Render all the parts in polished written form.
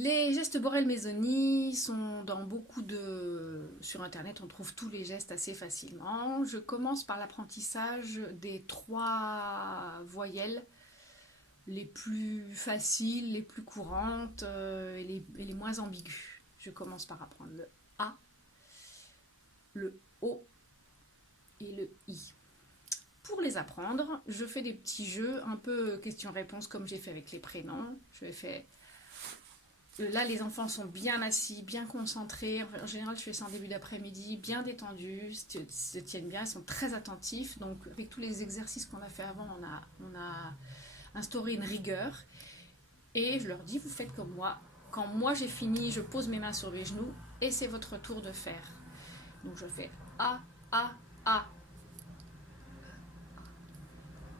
Les gestes Borel-Mésoni sont dans beaucoup de... Sur Internet, on trouve tous les gestes assez facilement. Je commence par l'apprentissage des 3 voyelles les plus faciles, les plus courantes et les moins ambiguës. Je commence par apprendre le A, le O et le I. Pour les apprendre, je fais des petits jeux, un peu questions-réponses comme j'ai fait avec les prénoms. Là, les enfants sont bien assis, bien concentrés. En général, je fais ça en début d'après-midi, bien détendus, se tiennent bien, ils sont très attentifs. Donc, avec tous les exercices qu'on a fait avant, on a instauré une rigueur. Et je leur dis, vous faites comme moi. Quand moi j'ai fini, je pose mes mains sur mes genoux et c'est votre tour de faire. Donc, je fais A, A, A.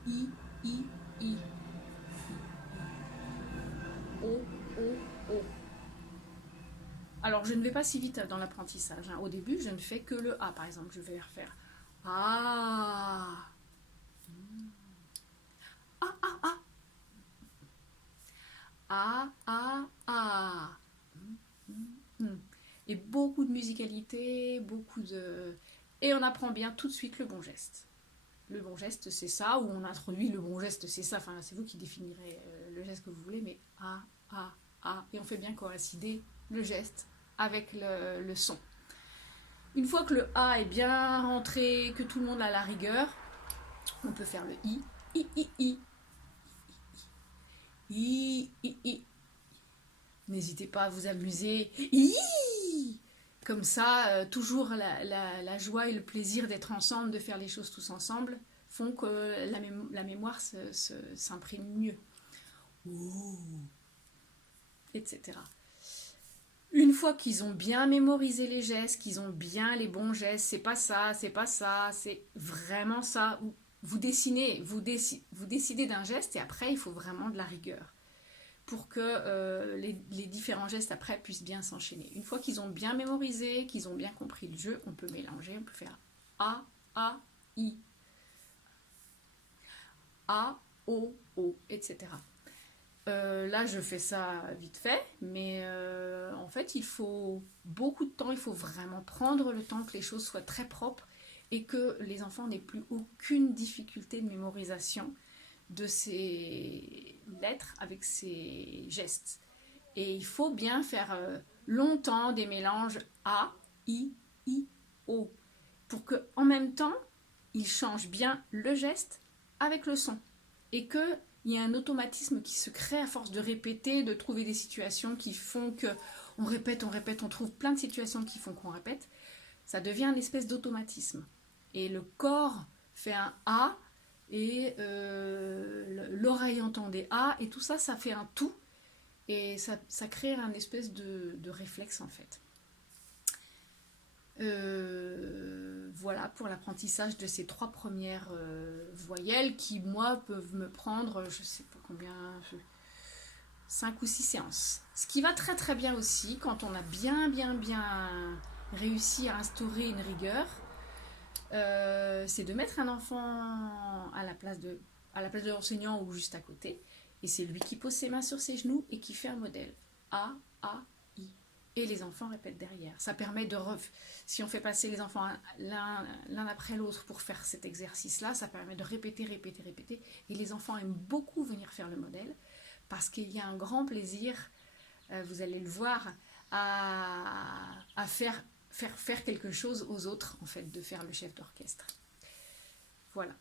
I, I, I. O, O, O. Alors, je ne vais pas si vite dans l'apprentissage. Au début, je ne fais que le A, par exemple. Je vais refaire A. A, A, A. A, A, A. Et beaucoup de musicalité, beaucoup de... Et on apprend bien tout de suite le bon geste. Le bon geste, c'est ça, ou on introduit le bon geste, c'est ça. Enfin, c'est vous qui définirez le geste que vous voulez, mais A, A, A. Et on fait bien coïncider le geste avec le son. Une fois que le A est bien rentré, que tout le monde a la rigueur, on peut faire le I, I, I, I. I, I, I. N'hésitez pas à vous amuser. I. Comme ça, toujours la joie et le plaisir d'être ensemble, de faire les choses tous ensemble, font que la mémoire s'imprime mieux. Oh. Etc. Une fois qu'ils ont bien mémorisé les gestes, qu'ils ont bien les bons gestes, c'est pas ça, c'est vraiment ça. Vous dessinez, vous décidez d'un geste et après il faut vraiment de la rigueur pour que les différents gestes après puissent bien s'enchaîner. Une fois qu'ils ont bien mémorisé, qu'ils ont bien compris le jeu, on peut mélanger, on peut faire A, A, I, A, O, O, etc. Là, je fais ça vite fait, mais en fait, il faut beaucoup de temps, il faut vraiment prendre le temps que les choses soient très propres et que les enfants n'aient plus aucune difficulté de mémorisation de ces lettres avec ces gestes. Et il faut bien faire longtemps des mélanges A, I, O, pour que en même temps, ils changent bien le geste avec le son. Et qu'il y ait un automatisme qui se crée à force de répéter, de trouver des situations qui font qu'on répète, on trouve plein de situations qui font qu'on répète. Ça devient une espèce d'automatisme. Et le corps fait un A, et l'oreille entend des A, et tout ça, ça fait un tout, et ça crée un espèce de réflexe en fait. Voilà pour l'apprentissage de ces 3 premières voyelles qui, moi, peuvent me prendre, je sais pas combien, 5 ou 6 séances. Ce qui va très très bien aussi, quand on a bien réussi à instaurer une rigueur, c'est de mettre un enfant à la place de l'enseignant ou juste à côté, et c'est lui qui pose ses mains sur ses genoux et qui fait un modèle. A, A, I. Et les enfants répètent derrière. Ça permet de... Si on fait passer les enfants l'un après l'autre pour faire cet exercice-là, ça permet de répéter. Et les enfants aiment beaucoup venir faire le modèle parce qu'il y a un grand plaisir, vous allez le voir, à faire quelque chose aux autres, en fait, de faire le chef d'orchestre. Voilà.